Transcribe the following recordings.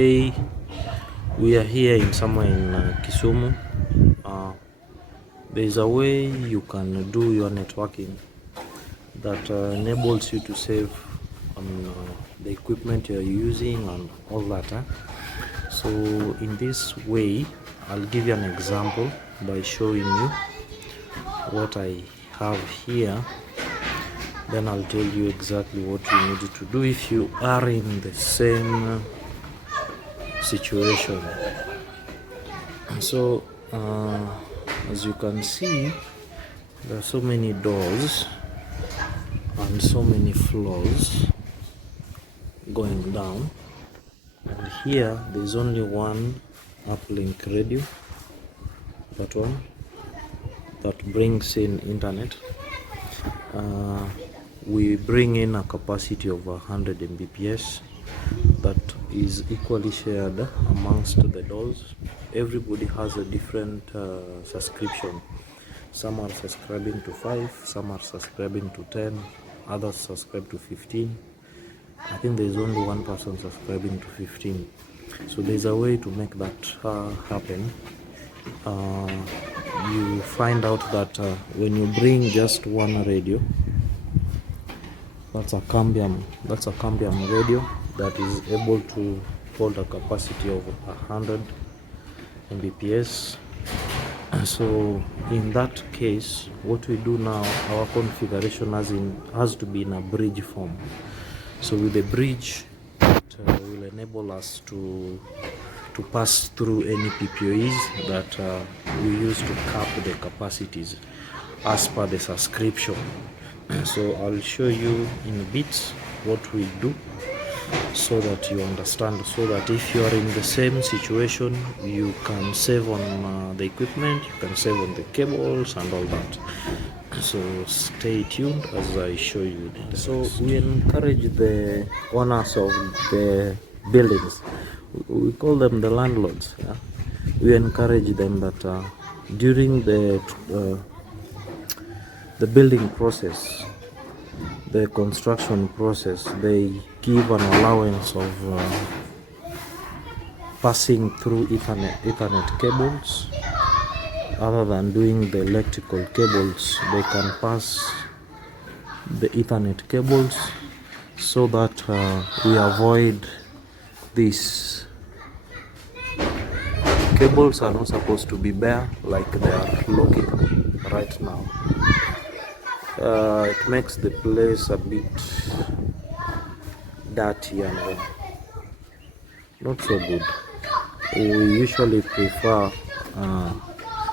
today we are here in somewhere in Kisumu. There is a way you can do your networking that enables you to save on the equipment you're using and all that. So in this way, I'll give you an example by showing you what I have here. Then I'll tell you exactly what you need to do if you are in the same situation. So as you can see, there are so many doors and so many floors going down, and here there's only one uplink radio, that one that brings in internet. We bring in a capacity of 100 Mbps that is equally shared amongst the doors. Everybody has a different subscription. Some are subscribing to 5, some are subscribing to 10, others subscribe to 15. I think there's only one person subscribing to 15. So there's a way to make that happen. You find out that when you bring just one radio, that's a cambium radio that is able to hold a capacity of 100 Mbps. So in that case, what we do now, our configuration has to be in a bridge form. So with the bridge, it will enable us to pass through any PPOEs that we use to cap the capacities as per the subscription. So I'll show you in bits what we do so that you understand, so that if you are in the same situation, you can save on the equipment, you can save on the cables and all that. So stay tuned as I show you. So we encourage the owners of the buildings, we call them the landlords, we encourage them that during the building process, the construction process, they give an allowance of passing through Ethernet cables. Other than doing the electrical cables, they can pass the Ethernet cables, so that we avoid this. Cables are not supposed to be bare like they are looking right now. It makes the place a bit dirty and not so good. We usually prefer,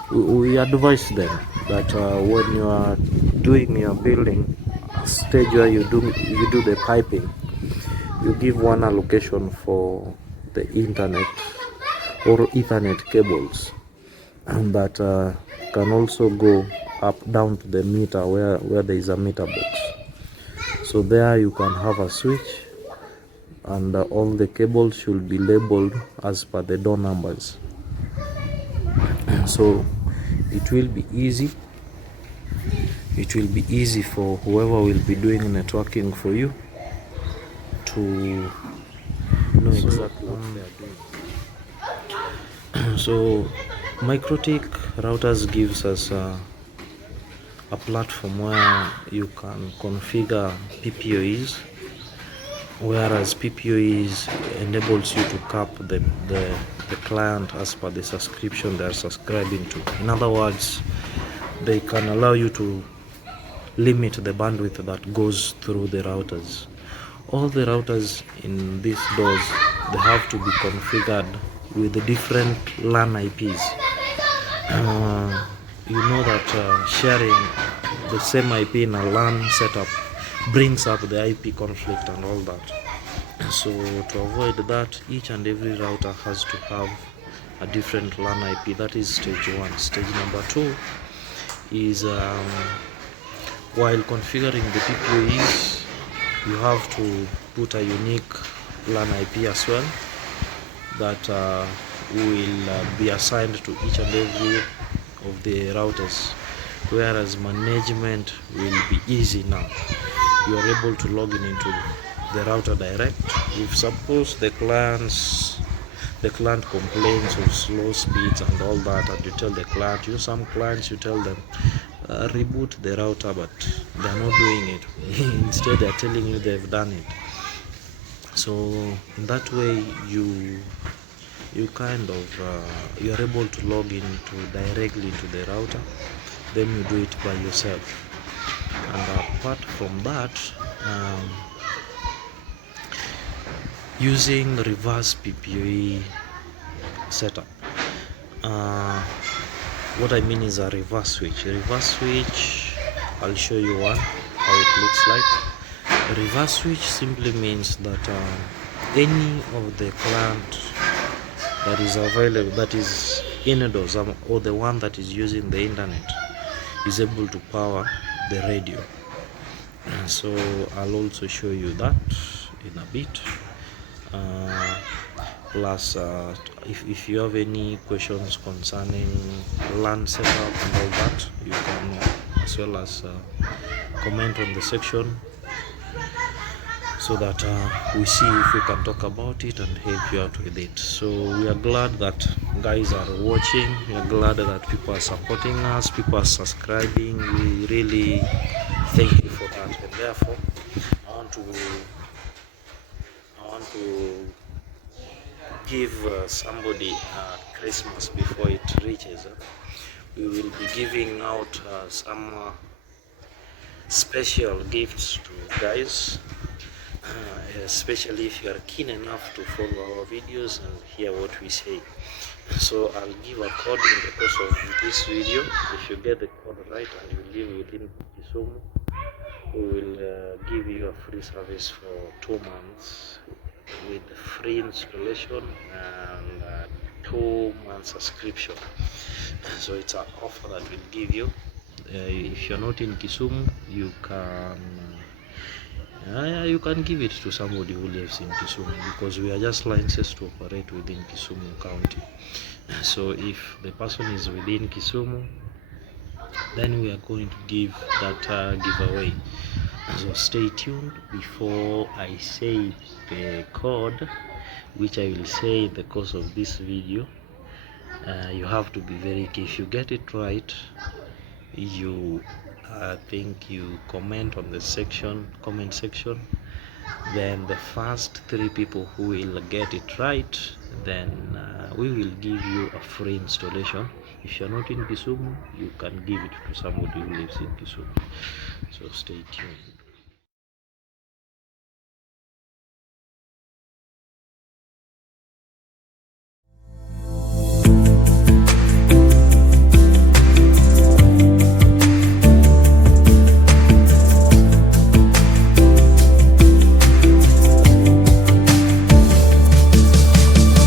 we advise them that when you are doing your building stage where you do the piping, you give one allocation for the internet or Ethernet cables, and that can also go up down to the meter where there is a meter box. So there you can have a switch, and all the cables should be labeled as per the door numbers. So it will be easy. It will be easy for whoever will be doing networking for you to know exactly what they are doing. So MikroTik routers gives us a platform where you can configure PPOEs, whereas PPOEs enables you to cap the client as per the subscription they are subscribing to. In other words, they can allow you to limit the bandwidth that goes through the routers. All the routers in these doors, they have to be configured with the different LAN IPs. You know that sharing the same IP in a LAN setup brings up the IP conflict and all that. So to avoid that, each and every router has to have a different LAN IP. That is stage 1. Stage number 2 is while configuring the PPOEs, you have to put a unique LAN IP as well that will be assigned to each and every of the routers, whereas management will be easy now. You are able to log in into the router direct. If suppose the clients the client complains of slow speeds and all that, and you tell the client, some clients you tell them reboot the router, but they're not doing it. Instead they're telling you they've done it. So in that way you kind of you're able to log into directly to the router, then you do it by yourself. And apart from that, using reverse PPE setup, what I mean is a reverse switch. I'll show you one how it looks like. A reverse switch simply means that any of the client that is available, that is indoors, or the one that is using the internet, is able to power the radio. So I'll also show you that in a bit. Plus if you have any questions concerning LAN setup and all that, you can as well as comment on the section, so that we see if we can talk about it and help you out with it. So we are glad that guys are watching, we are glad that people are supporting us, people are subscribing. We really thank you for that, and therefore I want to give somebody Christmas before it reaches. We will be giving out some special gifts to guys, especially if you are keen enough to follow our videos and hear what we say. So I'll give a code in the course of this video. If you get the code right and you live within Kisumu, we will give you a free service for 2 months with free installation and 2 months subscription. So it's an offer that we'll give you. If you're not in Kisumu, you can give it to somebody who lives in Kisumu, because we are just licensed to operate within Kisumu County. So if the person is within Kisumu, then we are going to give that giveaway. So stay tuned. Before I say the code, which I will say in the course of this video, you have to be very key. If you get it right, you think you comment on the comment section, then the first 3 people who will get it right, then we will give you a free installation. If you're not in Kisumu, you can give it to somebody who lives in Kisumu. So stay tuned.